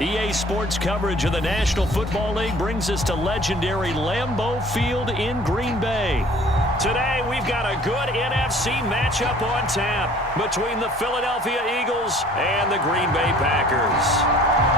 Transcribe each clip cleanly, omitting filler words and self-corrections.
EA Sports coverage of the National Football League brings us to legendary Lambeau Field in Green Bay. Today, we've got a good NFC matchup on tap between the Philadelphia Eagles and the Green Bay Packers.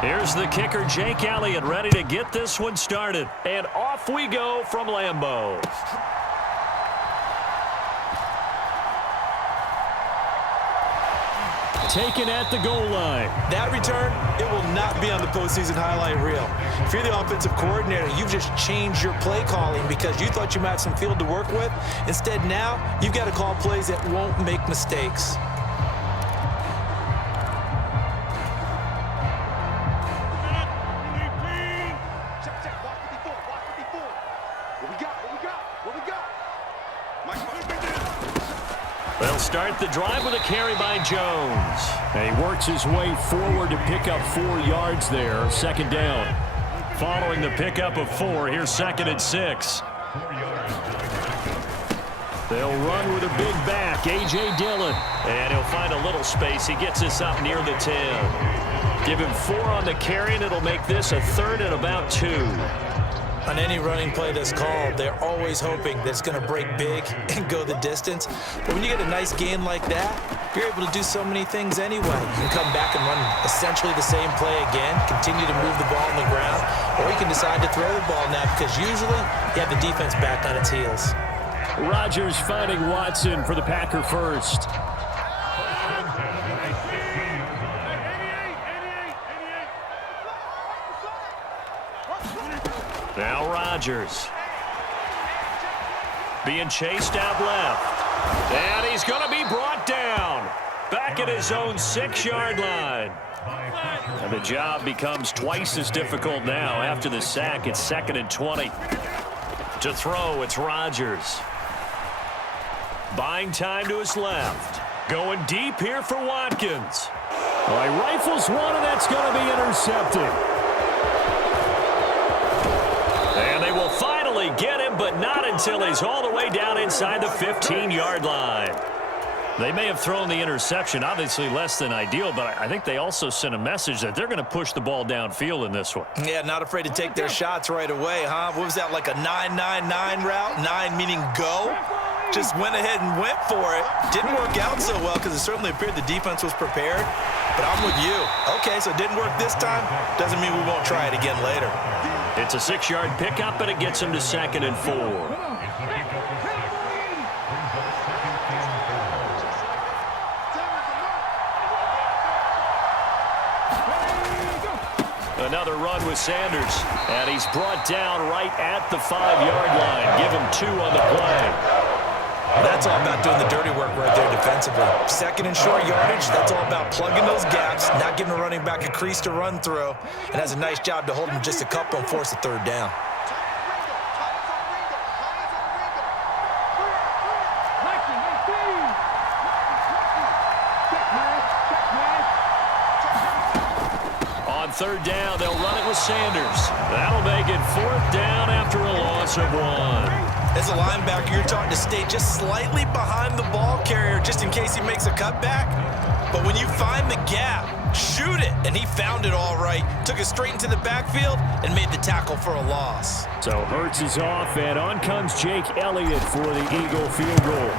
Here's the kicker, Jake Elliott, ready to get this one started. And off we go from Lambeau. Taken at the goal line. That return, it will not be on the postseason highlight reel. If you're the offensive coordinator, you've just changed your play calling because you thought you might have some field to work with. Instead, now, you've got to call plays that won't make mistakes. They'll start the drive with a carry by Jones. And he works his way forward to pick up 4 yards there. Second down. Following the pickup of 4, here's 2nd and 6. They'll run with a big back, A.J. Dillon. And he'll find a little space. He gets us up near the 10. Give him 4 on the carry, and it'll make this a 3rd and about 2. On any running play that's called, they're always hoping that it's going to break big and go the distance. But when you get a nice gain like that, you're able to do so many things anyway. You can come back and run essentially the same play again, continue to move the ball on the ground, or you can decide to throw the ball now because usually you have the defense back on its heels. Rodgers finding Watson for the Packer first. Now Rodgers. Being chased out left. And he's going to be brought down. Back at his own 6-yard line. And the job becomes twice as difficult now. After the sack, it's 2nd and 20. To throw, it's Rodgers. Buying time to his left. Going deep here for Watkins. All right, rifles one, and that's going to be intercepted. And they will finally get him, but not until he's all the way down inside the 15-yard line. They may have thrown the interception, obviously less than ideal, but I think they also sent a message that they're going to push the ball downfield in this one. Yeah, not afraid to take their shots right away, huh? What was that, like a 9-9-9 route? 9 meaning go? Just went ahead and went for it. Didn't work out so well because it certainly appeared the defense was prepared. But I'm with you. Okay, so it didn't work this time. Doesn't mean we won't try it again later. It's a 6-yard pickup, and it gets him to 2nd and 4. Another run with Sanders, and he's brought down right at the 5-yard line. Give him 2 on the play. That's all about doing the dirty work right there defensively. 2nd and short yardage, that's all about plugging those gaps, not giving a running back a crease to run through, and has a nice job to hold him just a couple and force a 3rd down. On 3rd down, they'll run it with Sanders. That'll make it 4th down after a loss of 1. As a linebacker, you're taught to stay just slightly behind the ball carrier just in case he makes a cutback. But when you find the gap, shoot it. And he found it all right. Took it straight into the backfield and made the tackle for a loss. So Hurts is off, and on comes Jake Elliott for the Eagle field goal.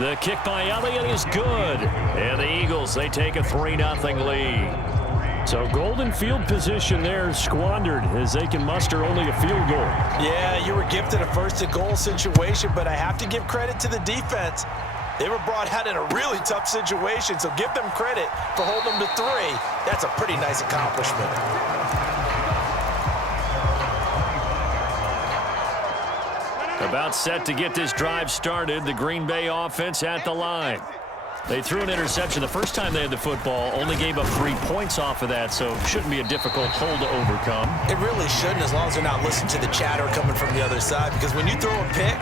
The kick by Elliott is good. And the Eagles, they take a 3-0 lead. So golden field position there squandered as they can muster only a field goal. Yeah, you were gifted a 1st-and-goal situation, but I have to give credit to the defense. They were brought out in a really tough situation, so give them credit for holding them to 3. That's a pretty nice accomplishment. About set to get this drive started, the Green Bay offense at the line. They threw an interception the first time they had the football, only gave up 3 points off of that, so shouldn't be a difficult hole to overcome. It really shouldn't, as long as they're not listening to the chatter coming from the other side, because when you throw a pick,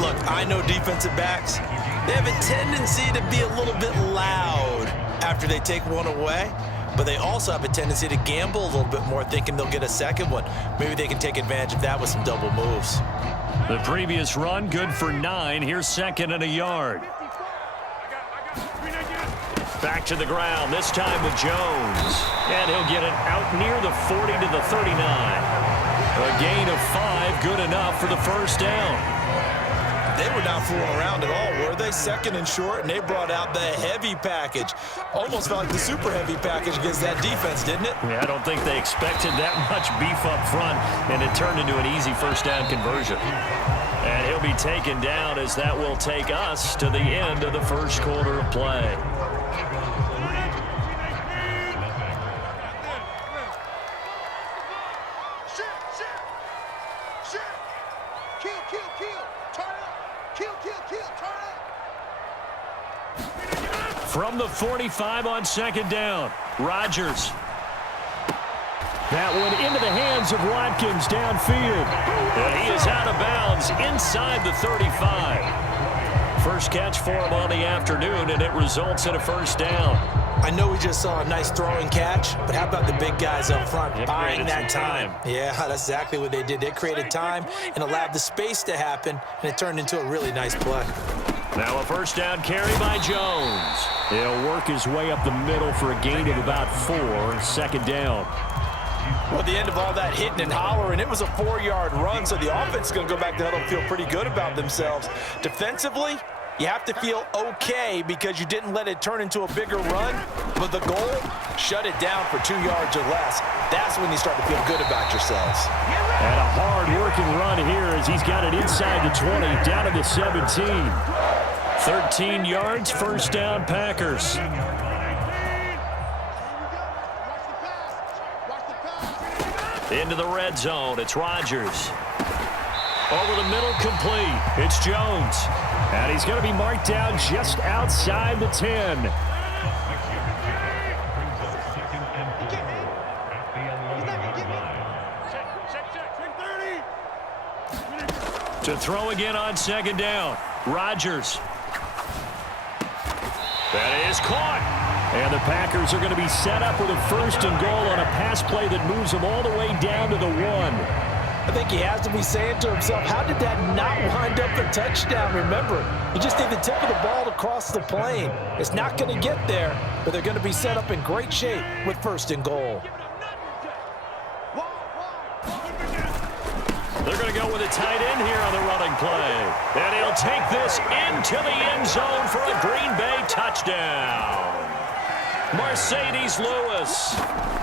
look, I know defensive backs, they have a tendency to be a little bit loud after they take one away, but they also have a tendency to gamble a little bit more, thinking they'll get a second one. Maybe they can take advantage of that with some double moves. The previous run, good for 9. Here's 2nd and a yard. Back to the ground, this time with Jones. And he'll get it out near the 40 to the 39. A gain of 5, good enough for the first down. They were not fooling around at all, were they? 2nd and short, and they brought out the heavy package. Almost felt like the super heavy package against that defense, didn't it? Yeah, I don't think they expected that much beef up front, and it turned into an easy first down conversion. And he'll be taken down as that will take us to the end of the first quarter of play. From the 45 on 2nd down, Rodgers. That one into the hands of Watkins downfield. And he is out of bounds inside the 35. First catch for him on the afternoon, and it results in a first down. I know we just saw a nice throwing catch, but how about the big guys up front buying that time? Yeah, that's exactly what they did. They created time and allowed the space to happen, and it turned into a really nice play. Now a first down carry by Jones. He'll work his way up the middle for a gain of about 4, 2nd down. Well, at the end of all that hitting and hollering, it was a 4-yard run, so the offense is going to go back to huddle and feel pretty good about themselves. Defensively, you have to feel okay because you didn't let it turn into a bigger run, but the goal, shut it down for 2 yards or less. That's when you start to feel good about yourselves. And a hard-working run here as he's got it inside the 20, down to the 17. 13 yards, first down, Packers. Into the red zone, it's Rodgers. Over the middle, complete. It's Jones. And he's going to be marked down just outside the 10. To throw again on 2nd down, Rodgers. That is caught. And the Packers are going to be set up with a 1st and goal on a pass play that moves them all the way down to the 1. I think he has to be saying to himself, how did that not wind up a touchdown? Remember, you just need the tip of the ball to cross the plane. It's not going to get there, but they're going to be set up in great shape with 1st and goal. They're going to go with a tight end here on the running play. And he'll take this into the end zone for a Green Bay touchdown. Mercedes Lewis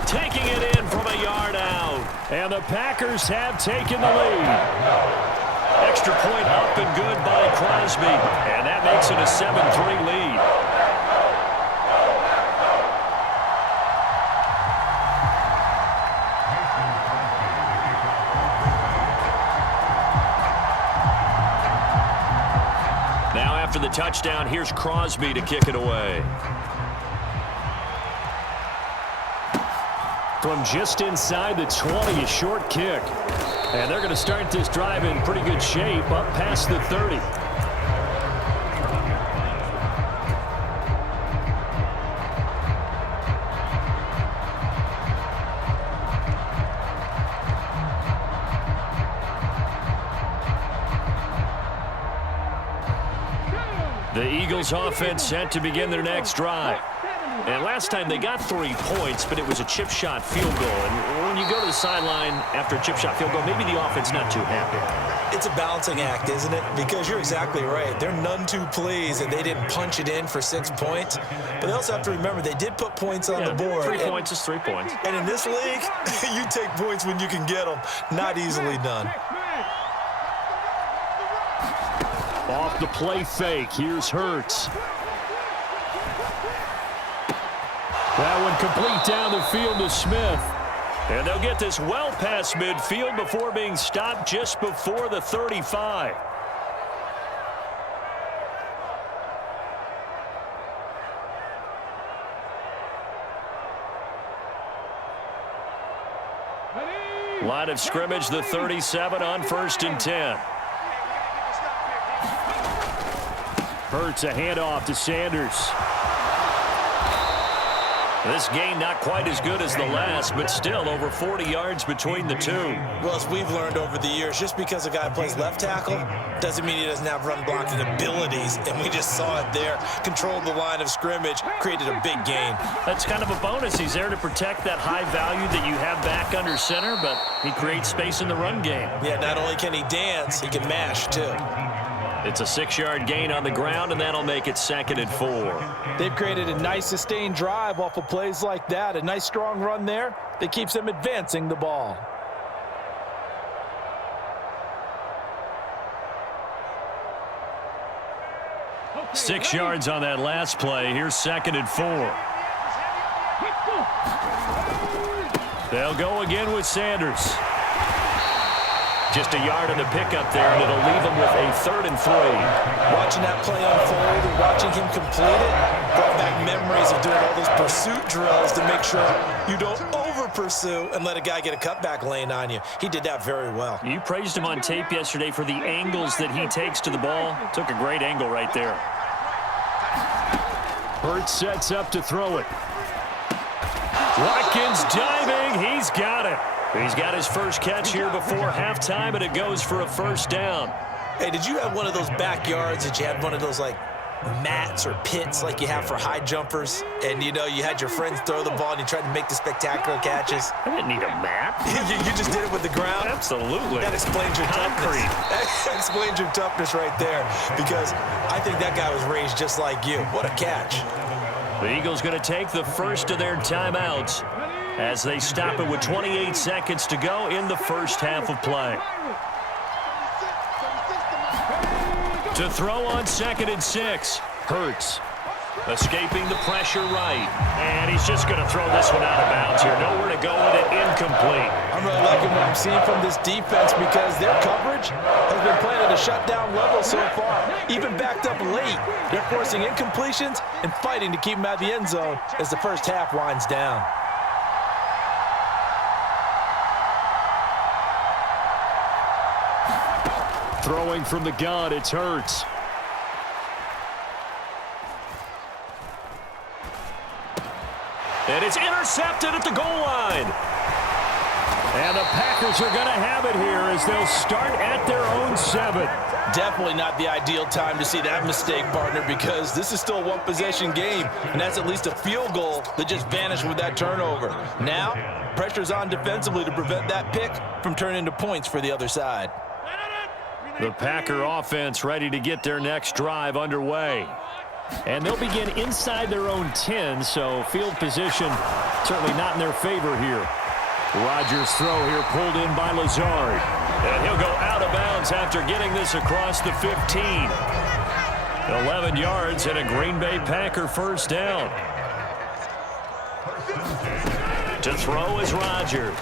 taking it in from a yard out. And the Packers have taken the lead. Extra point up and good by Crosby. And that makes it a 7-3 lead. Now after the touchdown, here's Crosby to kick it away. From just inside the 20, a short kick. And they're going to start this drive in pretty good shape up past the 30. The Eagles offense set to begin their next drive. And last time they got 3 points, but it was a chip shot field goal. And when you go to the sideline after a chip shot field goal, maybe the offense not too happy. It's a balancing act, isn't it? Because you're exactly right. They're none too pleased that they didn't punch it in for 6 points. But they also have to remember they did put points on the board. 3 points is 3 points. And in this league, you take points when you can get them. Not easily done. Off the play fake. Here's Hurts. That one complete down the field to Smith. And they'll get this well past midfield before being stopped just before the 35. Line of scrimmage, the 37 on 1st and 10. Hurts a handoff to Sanders. This game not quite as good as the last, but still over 40 yards between the two. Well, as we've learned over the years, just because a guy plays left tackle doesn't mean he doesn't have run blocking abilities, and we just saw it there. Controlled the line of scrimmage, created a big gain. That's kind of a bonus. He's there to protect that high value that you have back under center, but he creates space in the run game. Yeah, not only can he dance, he can mash, too. It's a 6-yard gain on the ground, and that'll make it 2nd and 4. They've created a nice sustained drive off of plays like that. A nice strong run there that keeps them advancing the ball. Six yards on that last play. Here's 2nd and 4. They'll go again with Sanders. Just a yard on the pickup there, and it'll leave him with a 3rd and 3. Watching that play unfold and watching him complete it brought back memories of doing all those pursuit drills to make sure you don't over-pursue and let a guy get a cutback lane on you. He did that very well. You praised him on tape yesterday for the angles that he takes to the ball. Took a great angle right there. Hurts sets up to throw it. Watkins diving. He's got it. He's got his first catch here before halftime, and it goes for a 1st down. Hey, did you have one of those backyards that you had one of those, like, mats or pits like you have for high jumpers? And, you know, you had your friends throw the ball and you tried to make the spectacular catches? I didn't need a mat. you just did it with the ground? Absolutely. That explains your toughness. That explains your toughness right there, because I think that guy was raised just like you. What a catch. The Eagles going to take the first of their timeouts as they stop it with 28 seconds to go in the first half of play. To throw on 2nd and 6. Hurts escaping the pressure right. And he's just going to throw this one out of bounds here. Nowhere to go with it. Incomplete. I'm really liking what I'm seeing from this defense because their coverage has been playing at a shutdown level so far. Even backed up late, they're forcing incompletions and fighting to keep them out of the end zone as the first half winds down. Throwing from the gun, it's Hurts. And it's intercepted at the goal line. And the Packers are going to have it here as they'll start at their own 7. Definitely not the ideal time to see that mistake, partner, because this is still a one-possession game, and that's at least a field goal that just vanished with that turnover. Now, pressure's on defensively to prevent that pick from turning into points for the other side. The Packer offense ready to get their next drive underway. And they'll begin inside their own 10, so field position certainly not in their favor here. Rodgers' throw here pulled in by Lazard. And he'll go out of bounds after getting this across the 15. 11 yards and a Green Bay Packer 1st down. To throw is Rodgers.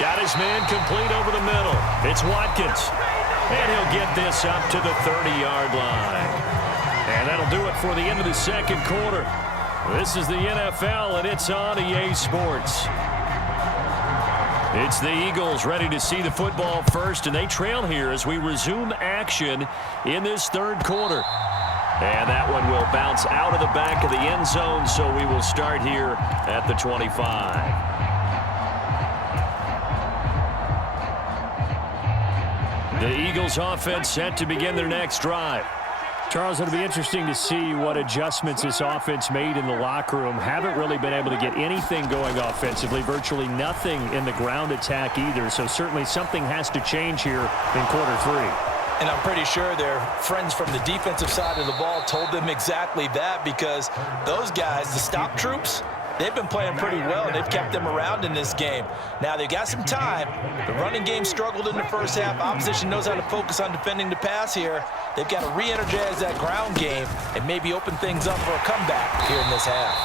Got his man complete over the middle. It's Watkins. And he'll get this up to the 30-yard line. And that'll do it for the end of the 2nd quarter. This is the NFL, and it's on EA Sports. It's the Eagles ready to see the football first, and they trail here as we resume action in this 3rd quarter. And that one will bounce out of the back of the end zone, so we will start here at the 25. The Eagles offense set to begin their next drive. Charles, it'll be interesting to see what adjustments this offense made in the locker room. Haven't really been able to get anything going offensively, virtually nothing in the ground attack either. So certainly something has to change here in quarter 3. And I'm pretty sure their friends from the defensive side of the ball told them exactly that, because those guys, the stop troops, they've been playing pretty well, and they've kept them around in this game. Now, they've got some time. The running game struggled in the first half. Opposition knows how to focus on defending the pass here. They've got to re-energize that ground game and maybe open things up for a comeback here in this half.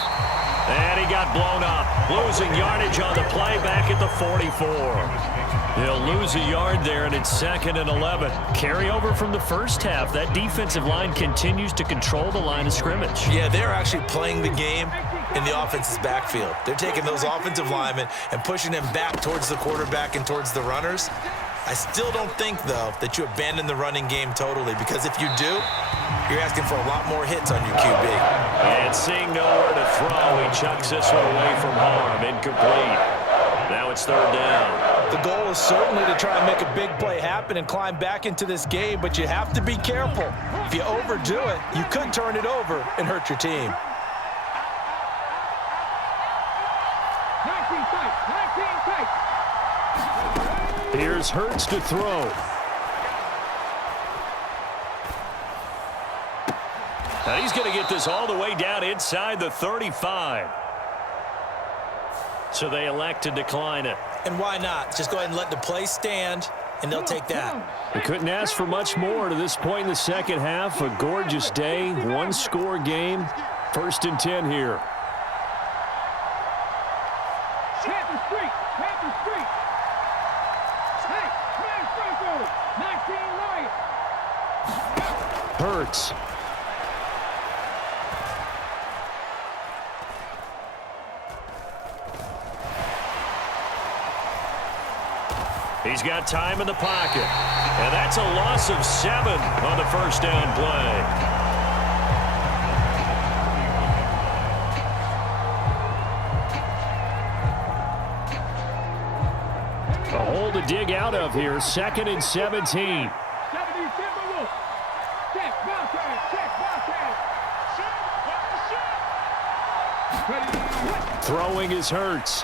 And he got blown up, losing yardage on the play back at the 44. He'll lose a yard there, and it's 2nd and 11. Carry over from the first half. That defensive line continues to control the line of scrimmage. Yeah, they're actually playing the game in the offense's backfield. They're taking those offensive linemen and pushing them back towards the quarterback and towards the runners. I still don't think, though, that you abandon the running game totally, because if you do, you're asking for a lot more hits on your QB. And seeing nowhere to throw, he chucks this one away from harm. Incomplete. Now it's 3rd down. The goal is certainly to try and make a big play happen and climb back into this game, but you have to be careful. If you overdo it, you could turn it over and hurt your team. 19 tight. Here's Hurts to throw. And he's going to get this all the way down inside the 35. So they elect to decline it. And why not? Just go ahead and let the play stand, and they'll take that. They couldn't ask for much more to this point in the second half. A gorgeous day, one-score game. 1st and 10 here. Panther Street. Hey, man, Franco. 19 Lions. Hurts. He's got time in the pocket. And that's a loss of 7 on the 1st down play. A hole to dig out of here. 2nd and 17. Throwing is Hurts.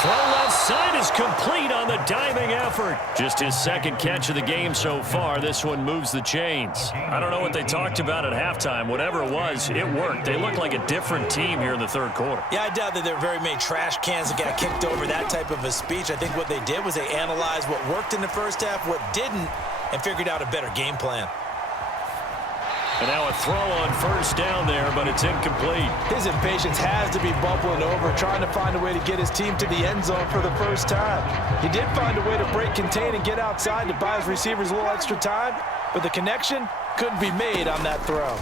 Throw left side is complete on the diving effort. Just his 2nd catch of the game so far. This one moves the chains. I don't know what they talked about at halftime. Whatever it was, it worked. They look like a different team here in the 3rd quarter. Yeah, I doubt that there are very many trash cans that got kicked over that type of a speech. I think what they did was they analyzed what worked in the first half, what didn't, and figured out a better game plan. And now a throw on 1st down there, but it's incomplete. His impatience has to be bubbling over, trying to find a way to get his team to the end zone for the first time. He did find a way to break, contain, and get outside to buy his receivers a little extra time, but the connection couldn't be made on that throw.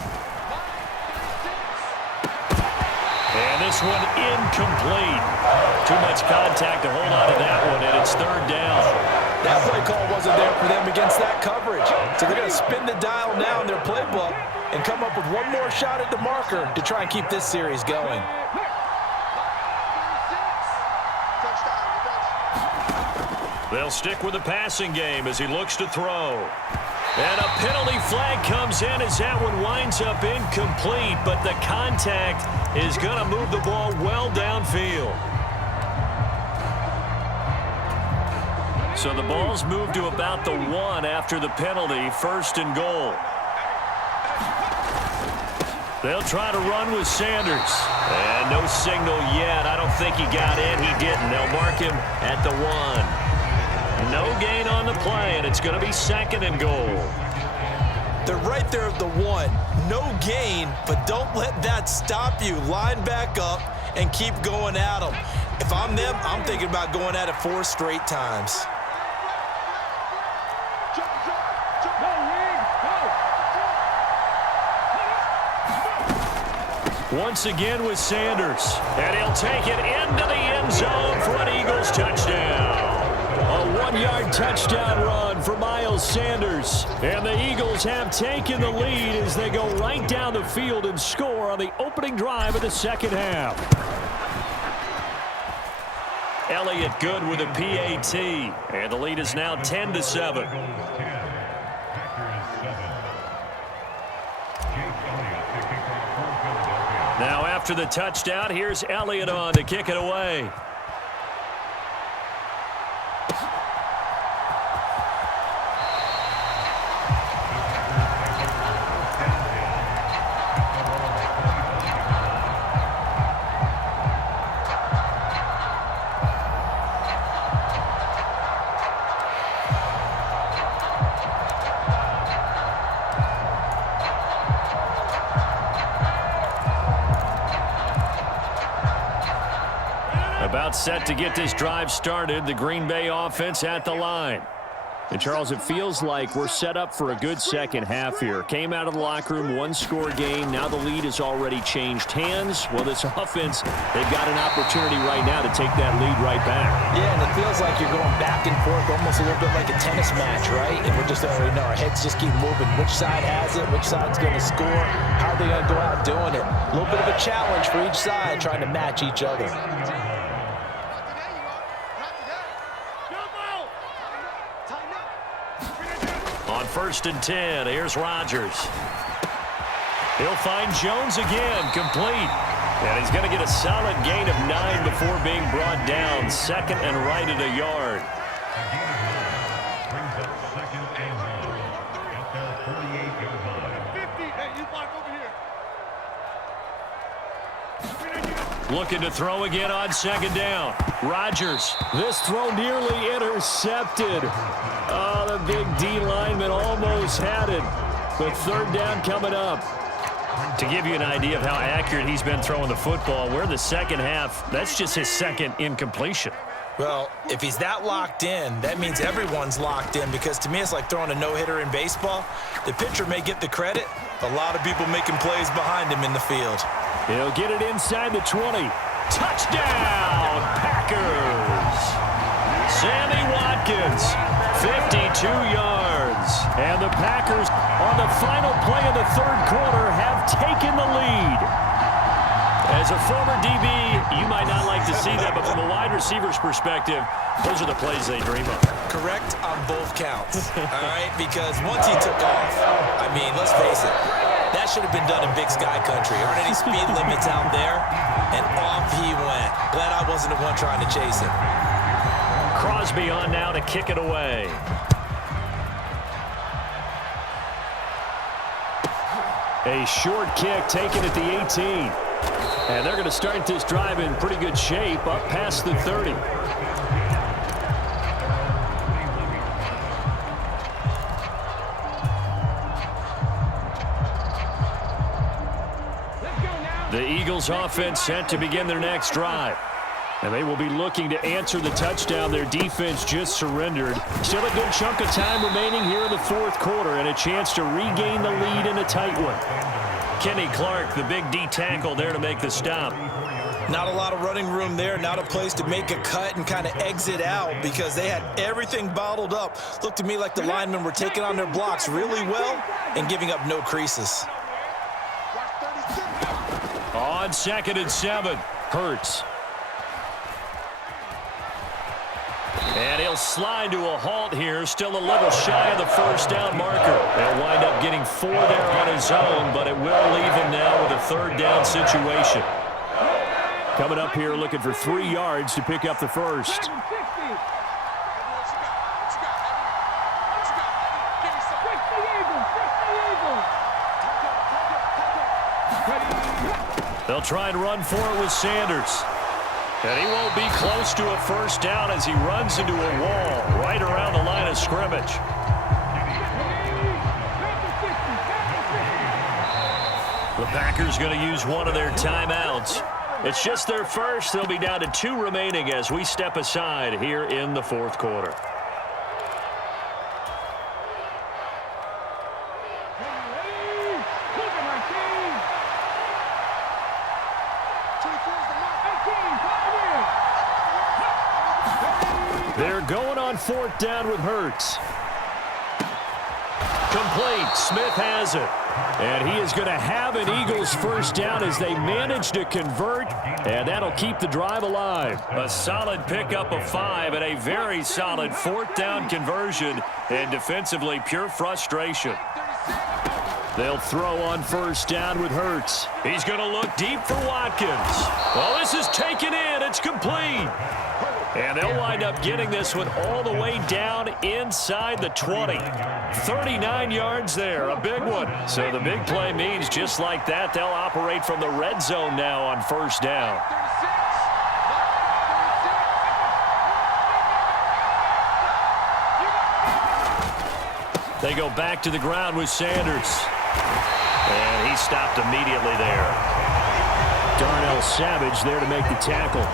And this one incomplete. Too much contact to hold on to that one, and it's 3rd down. That play call wasn't there for them against that coverage. So they're going to spin the dial now in their playbook and come up with one more shot at the marker to try and keep this series going. They'll stick with the passing game as he looks to throw. And a penalty flag comes in as that one winds up incomplete, but the contact is going to move the ball well downfield. So the ball's moved to about the 1 after the penalty, 1st and goal. They'll try to run with Sanders. And no signal yet. I don't think he got in. He didn't. They'll mark him at the 1. No gain on the play, and it's going to be 2nd and goal. They're right there at the 1. No gain, but don't let that stop you. Line back up and keep going at them. If I'm them, I'm thinking about going at it 4 straight times. Once again with Sanders. And he'll take it into the end zone for an Eagles touchdown. A 1-yard touchdown run for Miles Sanders. And the Eagles have taken the lead as they go right down the field and score on the opening drive of the 2nd half. Elliott good with a PAT. And the lead is now 10-7. Now after the touchdown, here's Elliott on to kick it away. About set to get this drive started. The Green Bay offense at the line. And, Charles, it feels like we're set up for a good second half here. Came out of the locker room, one-score game. Now the lead has already changed hands. Well, this offense, they've got an opportunity right now to take that lead right back. Yeah, and it feels like you're going back and forth, almost a little bit like a tennis match, right? And we're just already know our heads just keep moving. Which side has it? Which side's going to score? How are they going to go out doing it? A little bit of a challenge for each side, trying to match each other. On 1st and 10, here's Rodgers. He'll find Jones again, complete. And he's going to get a solid gain of 9 before being brought down. Second and right at a yard. Brings up second and long at their 48-yard line. 50. Hey, you block over here. Looking to throw again on second down. Rodgers. This throw nearly intercepted. Oh, the big D lineman almost had it. But third down coming up. To give you an idea of how accurate he's been throwing the football, we're in the second half. That's just his second incompletion. Well, if he's that locked in, that means everyone's locked in, because to me it's like throwing a no-hitter in baseball. The pitcher may get the credit. A lot of people making plays behind him in the field. He'll get it inside the 20. Touchdown, Packers! Sammy Watkins, 52 yards. And the Packers, on the final play of the third quarter, have taken the lead. As a former DB, you might not like to see that, but from a wide receiver's perspective, those are the plays they dream of. Correct on both counts, all right? Because once he took off, I mean, let's face it, that should have been done in Big Sky Country. Aren't any speed limits out there? And off he went. Glad I wasn't the one trying to chase him. Crosby on now to kick it away. A short kick taken at the 18. And they're going to start this drive in pretty good shape, up past the 30. The Eagles offense set to begin their next drive. And they will be looking to answer the touchdown their defense just surrendered. Still a good chunk of time remaining here in the fourth quarter, and a chance to regain the lead in a tight one. Kenny Clark, the big D tackle, there to make the stop. Not a lot of running room there, not a place to make a cut and kind of exit out, because they had everything bottled up. Looked to me like the linemen were taking on their blocks really well and giving up no creases. On 2nd and 7, Hurts. And he'll slide to a halt here, still a little shy of the first down marker. They'll wind up getting 4 there on his own, but it will leave him now with a third down situation. Coming up here looking for 3 yards to pick up the first. They'll try and run for it with Sanders. And he won't be close to a first down as he runs into a wall right around the line of scrimmage. The Packers going to use one of their timeouts. It's just their first. They'll be down to 2 remaining as we step aside here in the fourth quarter. They're going on 4th down with Hurts. Complete. Smith has it. And he is going to have an Eagles first down as they manage to convert, and that'll keep the drive alive. A solid pickup of 5 and a very solid 4th down conversion, and defensively pure frustration. They'll throw on 1st down with Hurts. He's going to look deep for Watkins. Well, this is taken in. It's complete. And they'll wind up getting this one all the way down inside the 20. 39 yards there, a big one. So the big play means just like that, they'll operate from the red zone now on 1st down. They go back to the ground with Sanders. And he stopped immediately there. Darnell Savage there to make the tackle.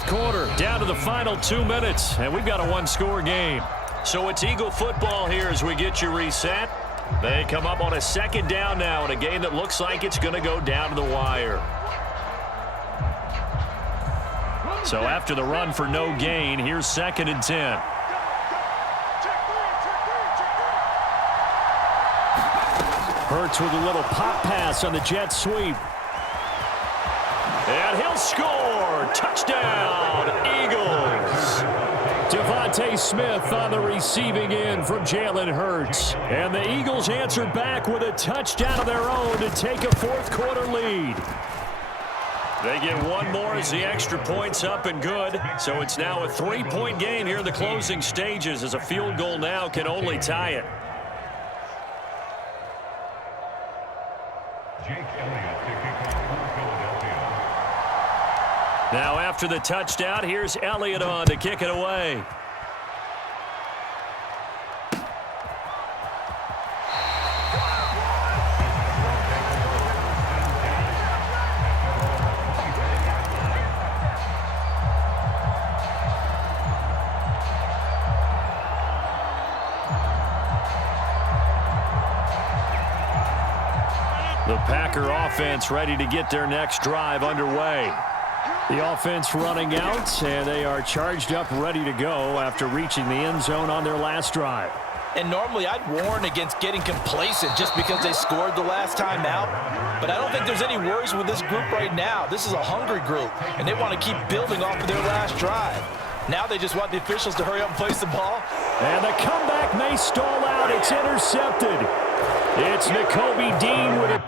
fourth quarter, down to the final 2 minutes, and we've got a one-score game. So it's Eagle football here as we get you reset. They come up on a second down now in a game that looks like it's going to go down to the wire. So after the run for no gain, here's 2nd and 10. Hurts with a little pop pass on the jet sweep. And he'll score. Touchdown, Eagles. Devontae Smith on the receiving end from Jalen Hurts. And the Eagles answer back with a touchdown of their own to take a fourth quarter lead. They get one more as the extra point's up and good. So it's now a 3-point game here in the closing stages as a field goal now can only tie it. Now after the touchdown, here's Elliott on to kick it away. The Packer offense ready to get their next drive underway. The offense running out, and they are charged up, ready to go after reaching the end zone on their last drive. And normally I'd warn against getting complacent just because they scored the last time out. But I don't think there's any worries with this group right now. This is a hungry group, and they want to keep building off of their last drive. Now they just want the officials to hurry up and place the ball. And the comeback may stall out. It's intercepted. It's Nakobe Dean with a